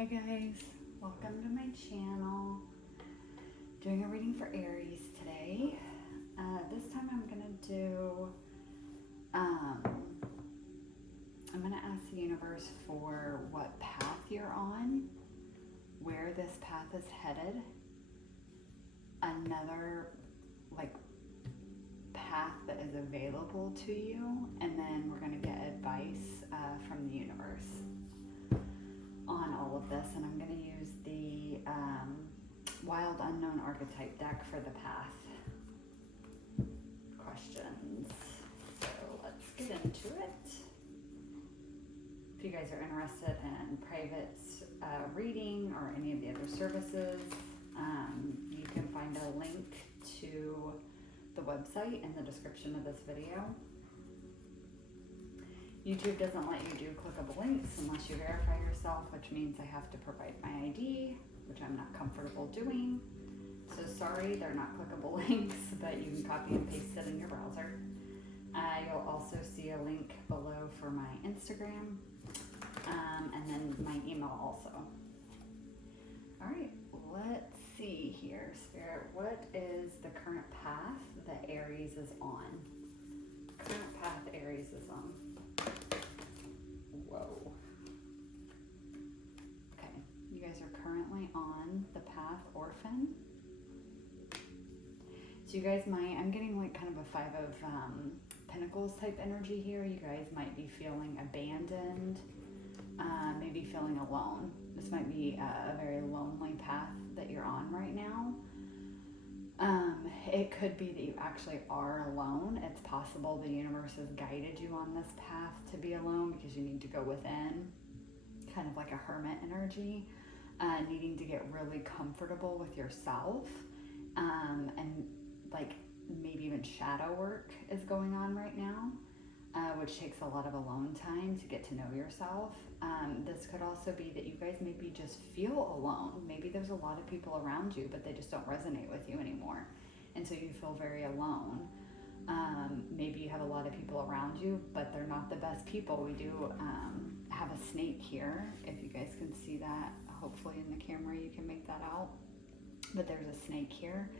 Hi guys, welcome to my channel. Doing a reading for Aries today. This time I'm gonna ask the universe for what path you're on, where this path is headed, another path that is available to you, and then we're gonna get advice from the universe on all of this. And I'm gonna use the Wild Unknown Archetype deck for the path questions. So let's get into it. If you guys are interested in private reading or any of the other services, you can find a link to the website in the description of this video. YouTube doesn't let you do clickable links unless you verify yourself, which means I have to provide my ID, which I'm not comfortable doing. So sorry, they're not clickable links, but you can copy and paste it in your browser. You'll also see a link below for my Instagram, and then my email also. All right, let's see here, Spirit. What is the current path that Aries is on? Current path Aries is on. Whoa. Okay, you guys are currently on the path Orphan. So you guys I'm getting like kind of a Five of Pentacles type energy here. You guys might be feeling abandoned, maybe feeling alone. This might be a very lonely path that you're on right now. It could be that you actually are alone. It's possible the universe has guided you on this path to be alone because you need to go within, kind of like a hermit energy, needing to get really comfortable with yourself, and like maybe even shadow work is going on right now, which takes a lot of alone time to get to know yourself. This could also be that you guys maybe just feel alone. Maybe there's a lot of people around you, but they just don't resonate with you anymore. And so you feel very alone. Maybe you have a lot of people around you, but they're not the best people. We do have a snake here. If you guys can see that, hopefully in the camera you can make that out. But there's a snake here.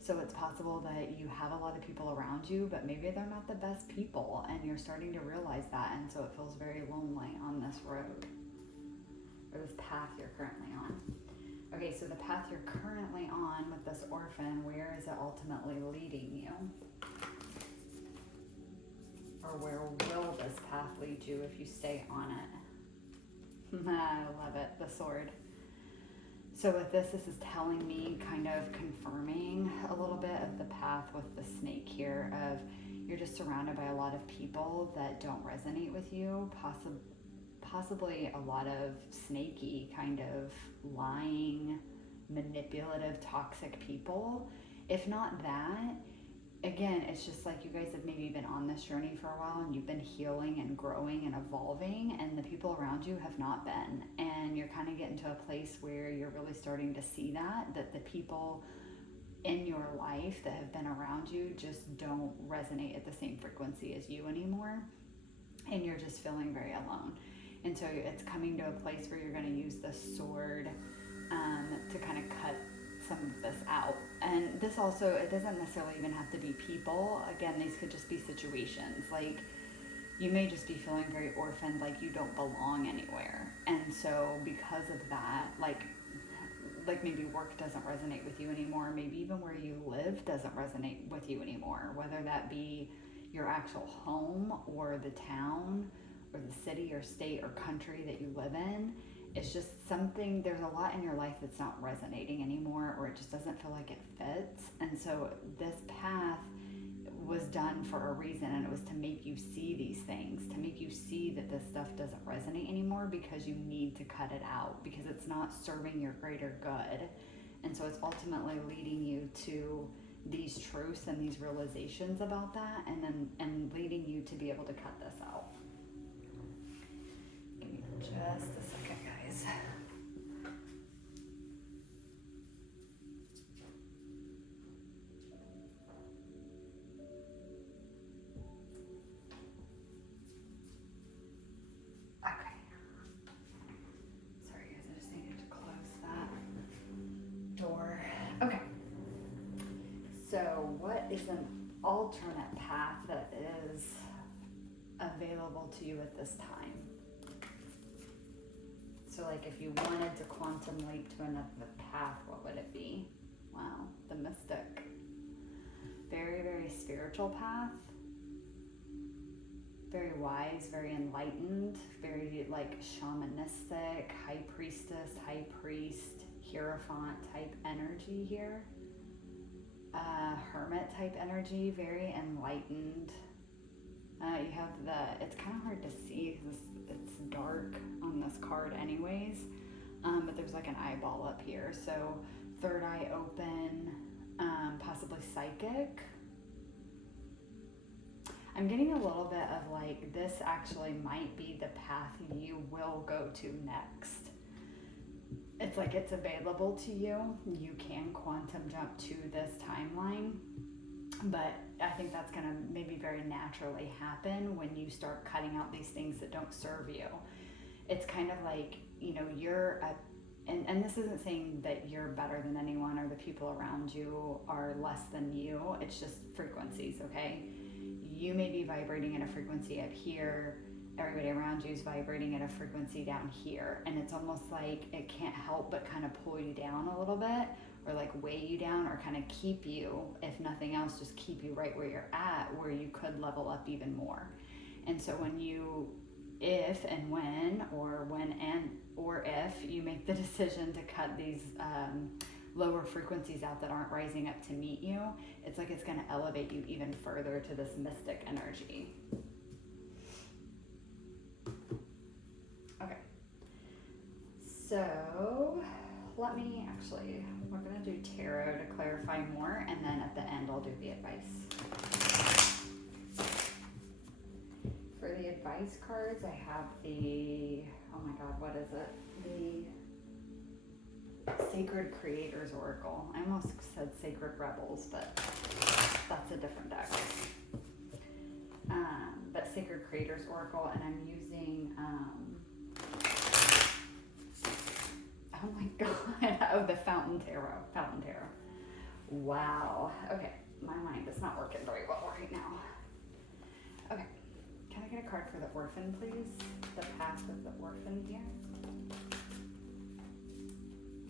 So it's possible that you have a lot of people around you, but maybe they're not the best people, and you're starting to realize that, and so it feels very lonely on this road, or this path you're currently on. Okay, so the path you're currently on with this Orphan, where is it ultimately leading you? Or where will this path lead you if you stay on it? I love it, the Sword. So with this is telling me, kind of confirming a little bit of the path with the snake here, of you're just surrounded by a lot of people that don't resonate with you, possibly a lot of snaky, kind of lying, manipulative, toxic people. If not that, again, it's just like you guys have maybe been on this journey for a while and you've been healing and growing and evolving, and the people around you have not been. And you're kind of getting to a place where you're really starting to see that the people in your life that have been around you just don't resonate at the same frequency as you anymore. And you're just feeling very alone. And so it's coming to a place where you're going to use the sword to kind of cut some of this out. And this also, it doesn't necessarily even have to be people. Again, these could just be situations. Like, you may just be feeling very orphaned, like you don't belong anywhere. And so because of that, like maybe work doesn't resonate with you anymore. Maybe even where you live doesn't resonate with you anymore, whether that be your actual home or the town or the city or state or country that you live in. It's just something, there's a lot in your life that's not resonating anymore, or it just doesn't feel like it fits. And so this path was done for a reason, and it was to make you see these things, to make you see that this stuff doesn't resonate anymore, because you need to cut it out, because it's not serving your greater good. And so it's ultimately leading you to these truths and these realizations about that, and leading you to be able to cut this out. Give me just a second, guys. Okay. Sorry, guys, I just needed is an alternate path that is available to you at this time. So like if you wanted to quantum leap to another path, what would it be? Wow, the Mystic. Very, very spiritual path. Very wise, very enlightened, very like shamanistic, high priestess, high priest, hierophant type energy here. Hermit type energy, very enlightened. You have it's kind of hard to see because it's dark on this card anyways, but there's like an eyeball up here. So third eye open, possibly psychic. I'm getting a little bit of like, this actually might be the path you will go to next. It's like it's available to you. You can quantum jump to this timeline, but I think that's going to maybe very naturally happen when you start cutting out these things that don't serve you. It's kind of like, you know, and this isn't saying that you're better than anyone or the people around you are less than you. It's just frequencies, okay? You may be vibrating at a frequency up here. Everybody around you is vibrating at a frequency down here. And it's almost like it can't help but kind of pull you down a little bit, or like weigh you down, or kind of keep you, if nothing else, just keep you right where you're at, where you could level up even more. And so when you, if and when, or when and or if you make the decision to cut these lower frequencies out that aren't rising up to meet you, it's like it's going to elevate you even further to this mystic energy. Okay, so let me actually, we're going to do tarot to clarify more, and then at the end I'll do the advice. For the advice cards, I have the, oh my god, what is it? The Sacred Creators Oracle. I almost said Sacred Rebels, but that's a different deck. But Sacred Creators Oracle, and I'm using, oh my god, oh, the Fountain Tarot. Wow. Okay, my mind is not working very well right now. Okay, can I get a card for the Orphan, please? The path of the Orphan here.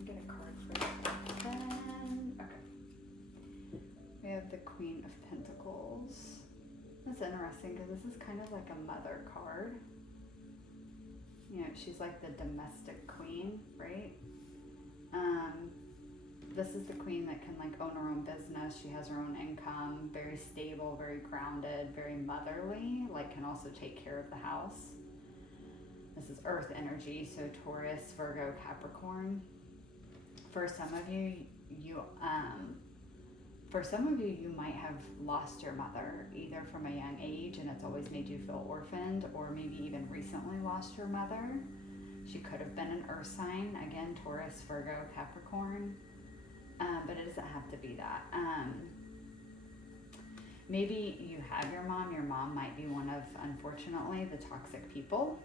Get a card for the Orphan. Okay. We have the Queen of Pentacles. That's interesting because this is kind of like a mother card. You know, she's like the domestic queen, right? This is the queen that can like own her own business. She has her own income, very stable, very grounded, very motherly, like can also take care of the house. This is earth energy, so Taurus, Virgo, Capricorn. For some of you, you might have lost your mother, either from a young age and it's always made you feel orphaned, or maybe even recently lost your mother. She could have been an earth sign, again, Taurus, Virgo, Capricorn, but it doesn't have to be that. Maybe you have your mom. Your mom might be one of, unfortunately, the toxic people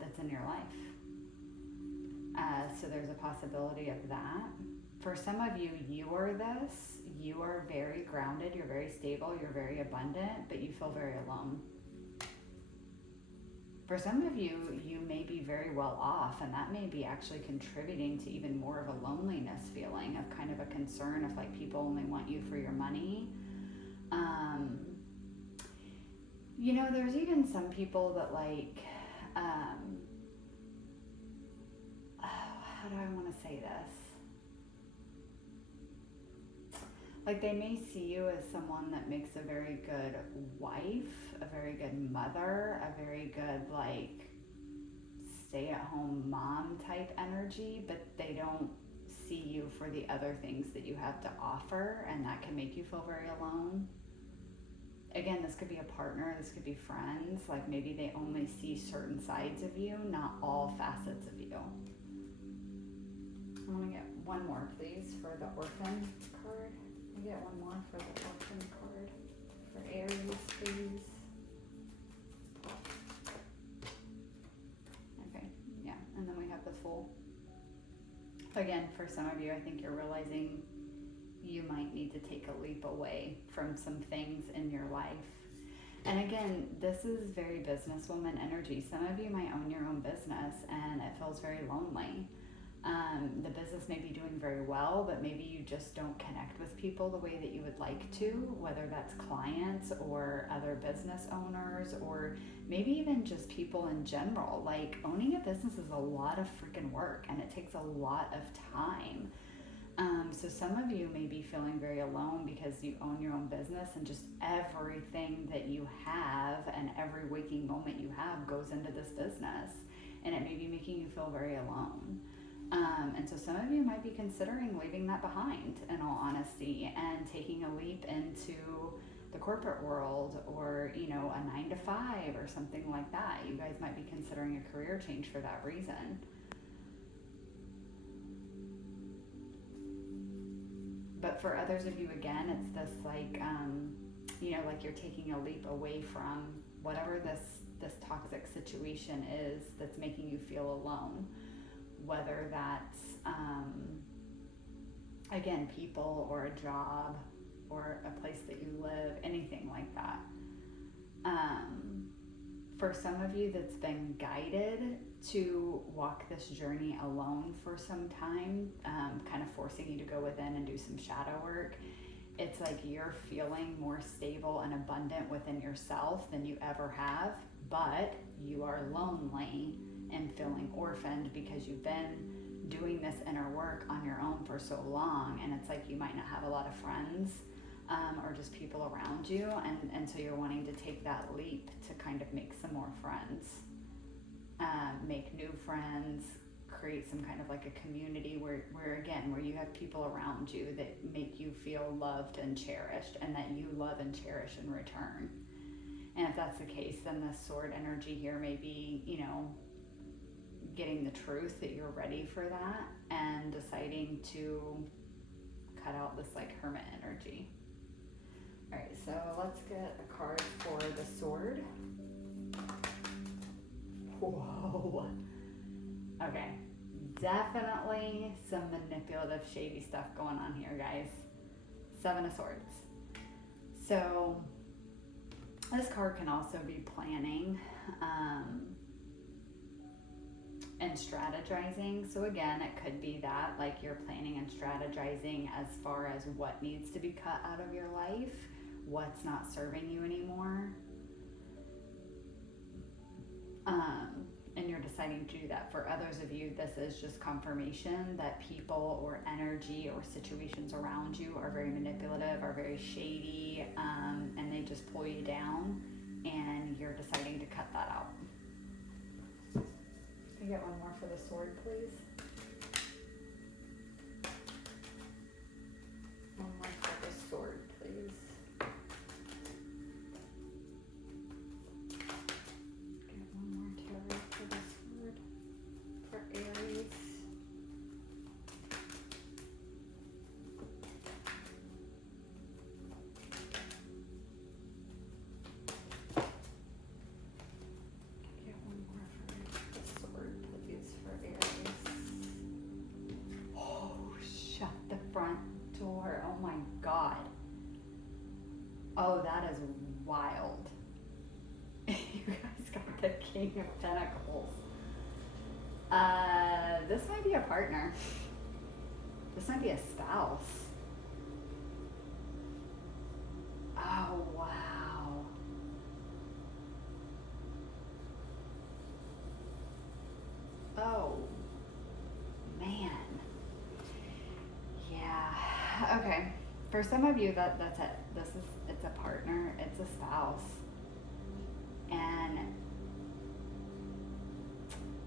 that's in your life. So there's a possibility of that. For some of you, you are this. You are very grounded, you're very stable, you're very abundant, but you feel very alone. For some of you, you may be very well off, and that may be actually contributing to even more of a loneliness feeling, of kind of a concern of like people only want you for your money. You know, there's even some people that like, how do I want to say this? Like they may see you as someone that makes a very good wife, a very good mother, a very good like stay-at-home mom type energy, but they don't see you for the other things that you have to offer, and that can make you feel very alone. Again, this could be a partner, this could be friends, like maybe they only see certain sides of you, not all facets of you. I want to get one more, please, for the Orphan card. Can I get one more for the Orphan card for Aries, please? Okay, yeah, and then we have the Fool. Again, for some of you, I think you're realizing you might need to take a leap away from some things in your life. And again, this is very businesswoman energy. Some of you might own your own business and it feels very lonely. The business may be doing very well, but maybe you just don't connect with people the way that you would like to, whether that's clients or other business owners, or maybe even just people in general. Like, owning a business is a lot of freaking work and it takes a lot of time. So some of you may be feeling very alone because you own your own business and just everything that you have and every waking moment you have goes into this business, and it may be making you feel very alone. And so some of you might be considering leaving that behind, in all honesty, and taking a leap into the corporate world, or, you know, a 9-to-5 or something like that. You guys might be considering a career change for that reason. But for others of you, again, it's this like, you know, like you're taking a leap away from whatever this toxic situation is that's making you feel alone. Whether that's, again, people or a job or a place that you live, anything like that. For some of you that's been guided to walk this journey alone for some time, kind of forcing you to go within and do some shadow work. It's like you're feeling more stable and abundant within yourself than you ever have, but you are lonely and feeling orphaned because you've been doing this inner work on your own for so long, and it's like you might not have a lot of friends or just people around you, and so you're wanting to take that leap to kind of make some more friends, make new friends, create some kind of like a community where you have people around you that make you feel loved and cherished, and that you love and cherish in return. And if that's the case, then the sword energy here may be, you know, getting the truth that you're ready for that and deciding to cut out this like hermit energy. All right, so let's get a card for the sword. Whoa. Okay, definitely some manipulative, shady stuff going on here, guys. 7 of Swords. So this card can also be planning, and strategizing. So again, it could be that like you're planning and strategizing as far as what needs to be cut out of your life, what's not serving you anymore, and you're deciding to do that. For others of you, this is just confirmation that people or energy or situations around you are very manipulative, are very shady, and they just pull you down, and you're deciding to cut that out. Can I get one more for the sword, please? One more for the sword, please. Get one more tarot for the sword. For Aries. Get one more for the sword, please, for Aries. Oh, shut the front door. Oh my God. Oh, that is wild. You guys got the King of Pentacles. This might be a partner. This might be a spouse. Oh, wow. Oh, man. Yeah. Okay. For some of you, that's it. It's a partner. It's a spouse. And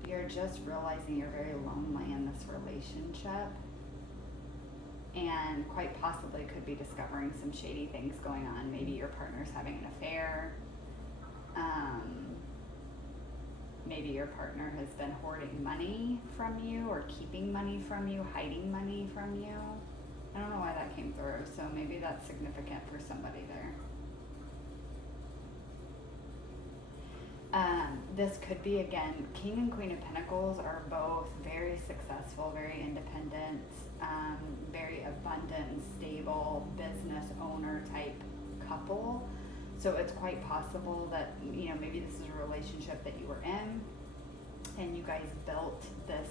you're just realizing you're very lonely in this relationship, and quite possibly could be discovering some shady things going on. Maybe your partner's having an affair. Maybe your partner has been hoarding money from you, or keeping money from you, hiding money from you. I don't know why that came through, so maybe that's significant for somebody there. This could be, again, King and Queen of Pentacles are both very successful, very independent, very abundant and stable business owner type couple. So it's quite possible that, you know, maybe this is a relationship that you were in and you guys built this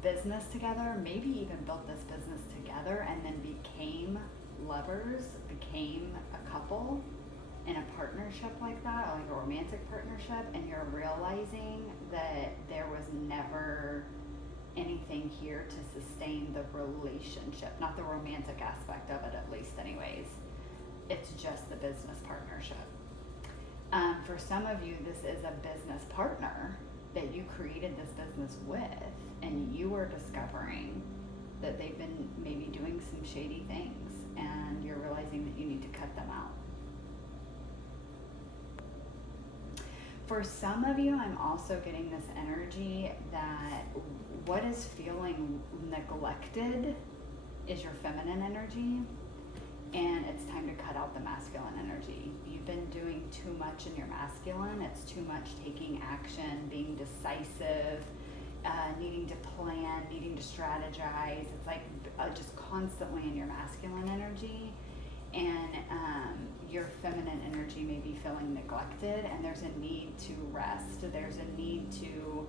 business together, maybe even built this business together and then became lovers, became a couple in a partnership like that, or like a romantic partnership, and you're realizing that there was never anything here to sustain the relationship, not the romantic aspect of it, at least anyways. It's just the business partnership. For some of you, this is a business partner that you created this business with, and you are discovering that they've been maybe doing some shady things, and you're realizing that you need to cut them out. For some of you, I'm also getting this energy that what is feeling neglected is your feminine energy, and it's time to cut out the masculine energy. You've been doing too much in your masculine. It's too much taking action, being decisive, needing to plan, needing to strategize. It's like just constantly in your masculine energy. And your feminine energy may be feeling neglected, and there's a need to rest. There's a need to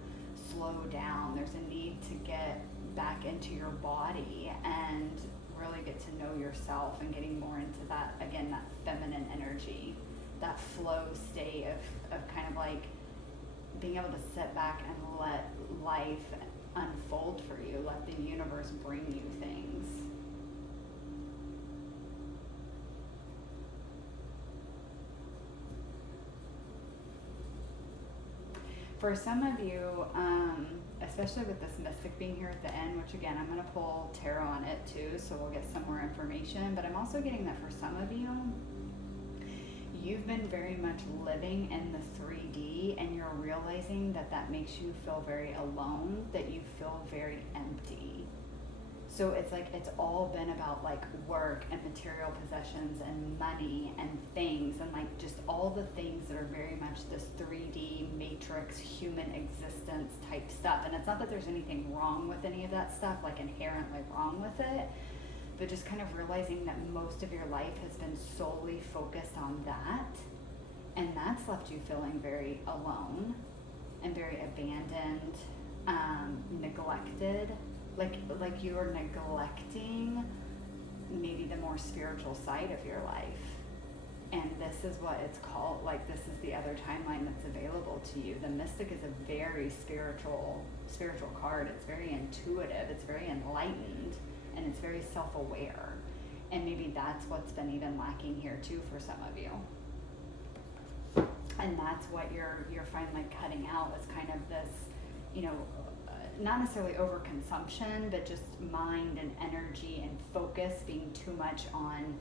slow down. There's a need to get back into your body and really get to know yourself, and getting more into that, again, that feminine energy, that flow state of kind of like being able to sit back and let life unfold for you, let the universe bring you things. For some of you, especially with this mystic being here at the end, which again, I'm going to pull tarot on it too, so we'll get some more information, but I'm also getting that for some of you, you've been very much living in the 3D, and you're realizing that that makes you feel very alone, that you feel very empty. So it's like it's all been about like work and material possessions and money and things, and like just all the things that are very much this 3D matrix human existence type stuff. And it's not that there's anything wrong with any of that stuff, like inherently wrong with it, but just kind of realizing that most of your life has been solely focused on that, and that's left you feeling very alone and very abandoned, neglected. Like you are neglecting maybe the more spiritual side of your life. And this is what it's called, like this is the other timeline that's available to you. The Mystic is a very spiritual card. It's very intuitive, it's very enlightened, and it's very self-aware. And maybe that's what's been even lacking here too for some of you. And that's what you're finally cutting out, is kind of this, you know, not necessarily overconsumption, but just mind and energy and focus being too much on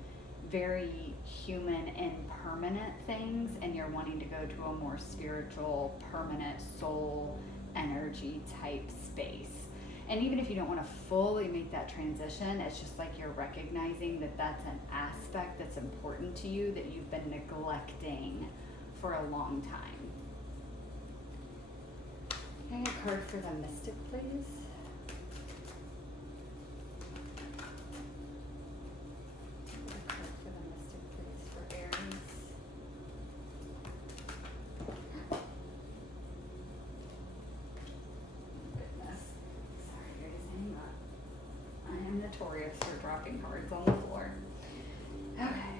very human and permanent things, and you're wanting to go to a more spiritual, permanent soul energy type space. And even if you don't want to fully make that transition, it's just like you're recognizing that that's an aspect that's important to you that you've been neglecting for a long time. Can I get a card for the Mystic, please? Get a card for the Mystic, please, for Aries. Goodness. Sorry, Aries, hang on. I am notorious for dropping cards on the floor. Okay.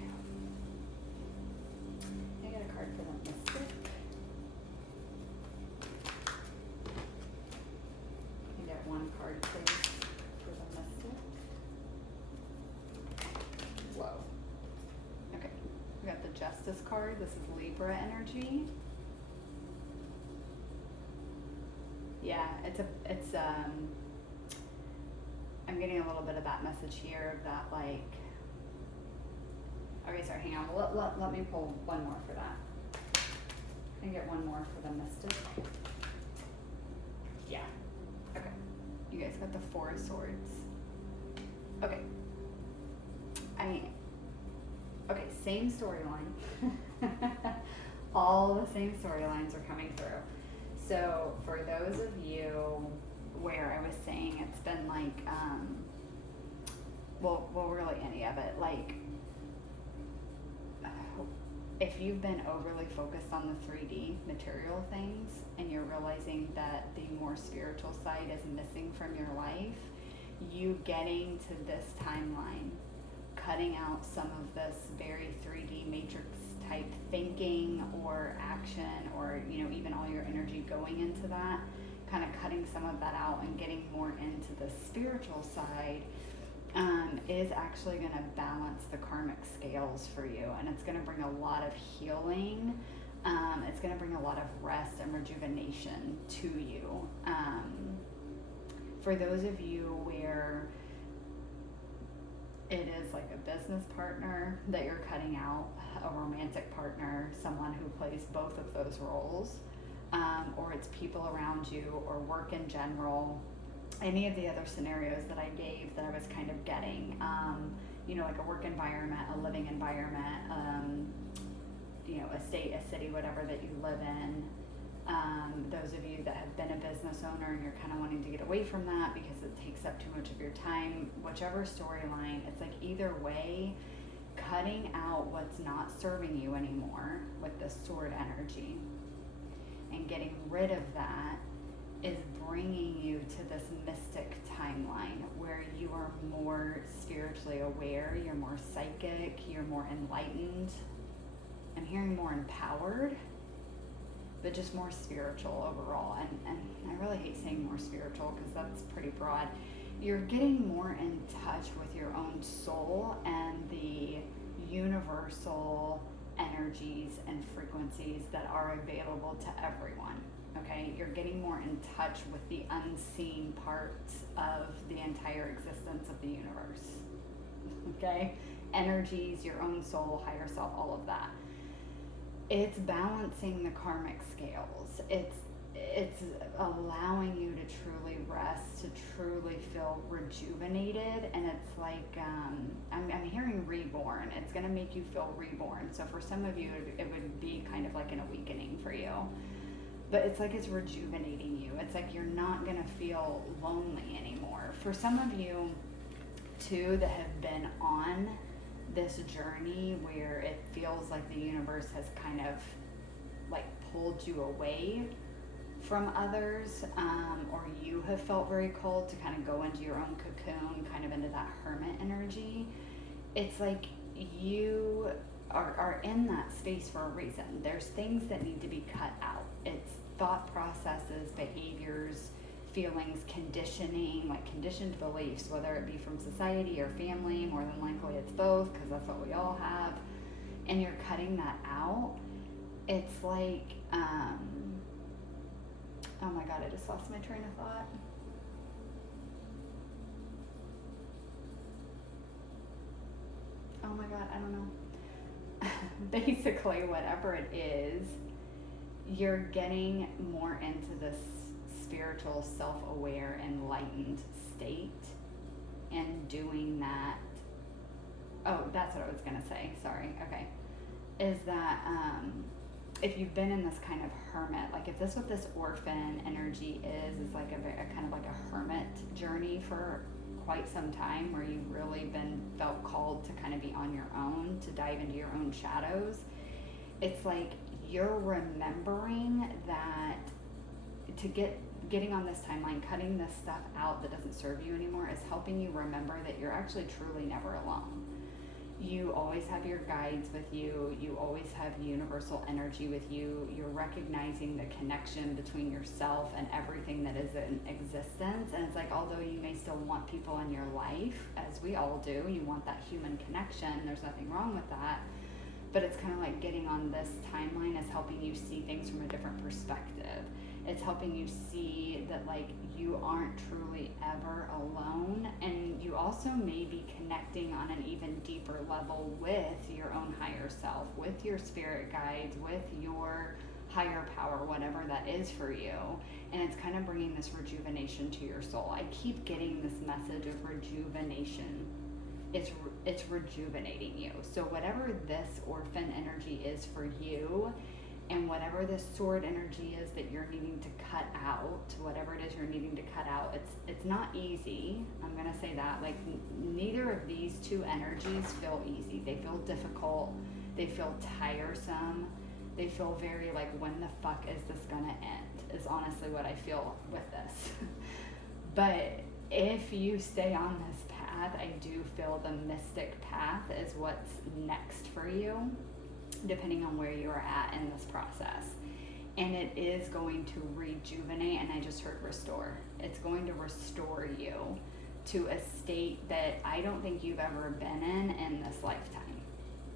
Can I get a card for the Mystic? One card, please, for the Mystic. Whoa. Okay, we got the Justice card. This is Libra energy. Yeah, I'm getting a little bit of that message here of that, like, okay, sorry, hang on. Let me pull one more for that. Can I get one more for the Mystic? Yeah. Okay. You guys got the Four of Swords. Okay. Okay, same storyline. All the same storylines are coming through. So for those of you where I was saying it's been like, well, really any of it, like if you've been overly focused on the 3D material things and you're realizing that the more spiritual side is missing from your life, you getting to this timeline, cutting out some of this very 3D matrix type thinking or action, or even all your energy going into that, kind of cutting some of that out and getting more into the spiritual side, is actually going to balance the karmic scales for you, and it's going to bring a lot of healing. It's going to bring a lot of rest and rejuvenation to you. For those of you where it is like a business partner that you're cutting out, a romantic partner, someone who plays both of those roles, or it's people around you or work in general, any of the other scenarios that I gave that I was kind of getting, like a work environment, a living environment, a state, a city, whatever that you live in. Those of you that have been a business owner and you're kind of wanting to get away from that because it takes up too much of your time, whichever storyline, it's like either way, cutting out what's not serving you anymore with the sword energy and getting rid of that is bringing you to this mystic timeline where you are more spiritually aware, you're more psychic, you're more enlightened. I'm hearing more empowered, but just more spiritual overall. And I really hate saying more spiritual because that's pretty broad. You're getting more in touch with your own soul and the universal energies and frequencies that are available to everyone. Okay, you're getting more in touch with the unseen parts of the entire existence of the universe. Okay, energies, your own soul, higher self, all of that. It's balancing the karmic scales. It's allowing you to truly rest, to truly feel rejuvenated, and it's like I'm hearing reborn. It's going to make you feel reborn. So for some of you, it would be kind of like an awakening for you. But it's like it's rejuvenating you. It's like you're not going to feel lonely anymore. For some of you, too, that have been on this journey where it feels like the universe has kind of like pulled you away from others, or you have felt very cold to kind of go into your own cocoon, kind of into that hermit energy. It's like you are in that space for a reason. There's things that need to be cut out. It's thought processes, behaviors, feelings, conditioning, like conditioned beliefs, whether it be from society or family. More than likely it's both, because that's what we all have. And you're cutting that out. It's like, oh my God, I just lost my train of thought. Oh my God, I don't know. Basically, whatever it is, you're getting more into this spiritual, self-aware, enlightened state and doing that. Oh, that's what I was going to say. Sorry. Okay. Is that if you've been in this kind of hermit, like if this what this orphan energy is like a kind of like a hermit journey for quite some time, where you've really felt called to kind of be on your own, to dive into your own shadows. It's like you're remembering that getting on this timeline, cutting this stuff out that doesn't serve you anymore is helping you remember that you're actually truly never alone. You always have your guides with you. You always have universal energy with you. You're recognizing the connection between yourself and everything that is in existence. And it's like, although you may still want people in your life, as we all do, you want that human connection. There's nothing wrong with that. But it's kind of like getting on this timeline is helping you see things from a different perspective. It's helping you see that like you aren't truly ever alone, and you also may be connecting on an even deeper level with your own higher self, with your spirit guides, with your higher power, whatever that is for you. And it's kind of bringing this rejuvenation to your soul. I keep getting this message of rejuvenation. It's rejuvenating you. So whatever this orphan energy is for you, And whatever this sword energy is that you're needing to cut out, whatever it is you're needing to cut out, it's not easy. I'm gonna say that. Like, neither of these two energies feel easy. They feel difficult. They feel tiresome. They feel very like, when the fuck is this gonna end? Is honestly what I feel with this. But if you stay on this path, I do feel the mystic path is what's next for you, depending on where you are at in this process. And it is going to rejuvenate, and I just heard restore. It's going to restore you to a state that I don't think you've ever been in this lifetime.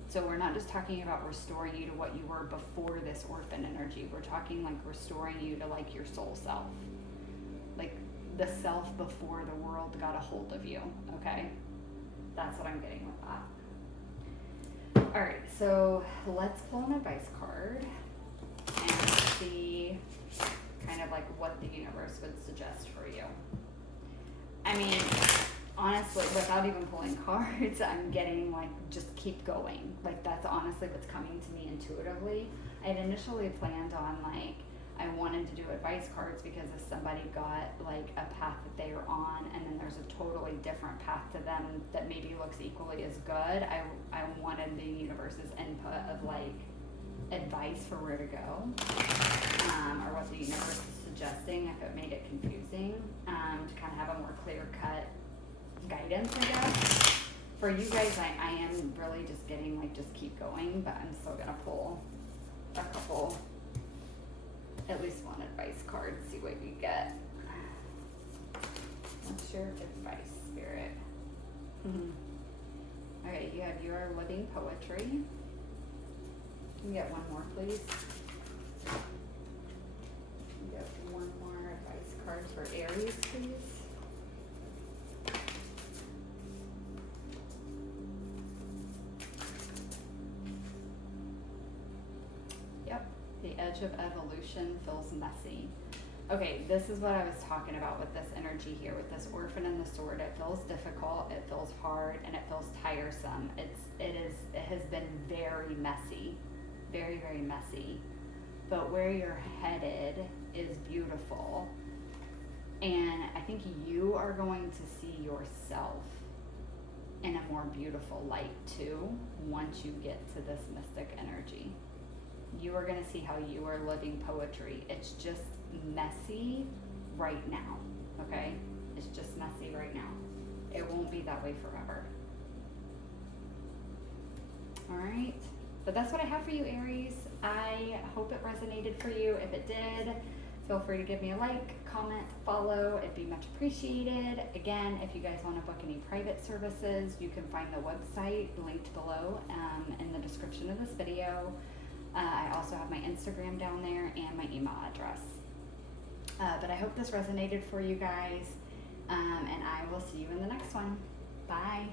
So we're not just talking about restoring you to what you were before this orphan energy. We're talking like restoring you to like your soul self. Like the self before the world got a hold of you, okay? That's what I'm getting with that. All right, so let's pull an advice card and see kind of like what the universe would suggest for you. I mean, honestly, without even pulling cards, I'm getting like, just keep going. Like, that's honestly what's coming to me intuitively. I'd initially planned on like, I wanted to do advice cards because if somebody got like a path that they are on and then there's a totally different path to them that maybe looks equally as good, I wanted the universe's input of like advice for where to go, or what the universe is suggesting if it made it confusing, to kind of have a more clear-cut guidance, I guess. For you guys, I am really just getting like, just keep going, but I'm still gonna pull a couple, at least one advice card, see what you get. What's your advice, Spirit? Okay, you have your living poetry. Can you get one more, please? You get one more advice card for Aries, please. Yep, the edge of evolution feels messy. Okay, this is what I was talking about with this energy here, with this orphan and the sword. It feels difficult, it feels hard, and it feels tiresome. It has been very messy. Very, very messy. But where you're headed is beautiful. And I think you are going to see yourself in a more beautiful light too, once you get to this mystic energy. You are going to see how you are living poetry. It's just messy right now, okay? It's just messy right now. It won't be that way forever. All right? But that's what I have for you, Aries. I hope it resonated for you. If it did, feel free to give me a like, comment, follow. It'd be much appreciated. Again, if you guys want to book any private services, you can find the website linked below in the description of this video. I also have my Instagram down there and my email address. But I hope this resonated for you guys, and I will see you in the next one. Bye.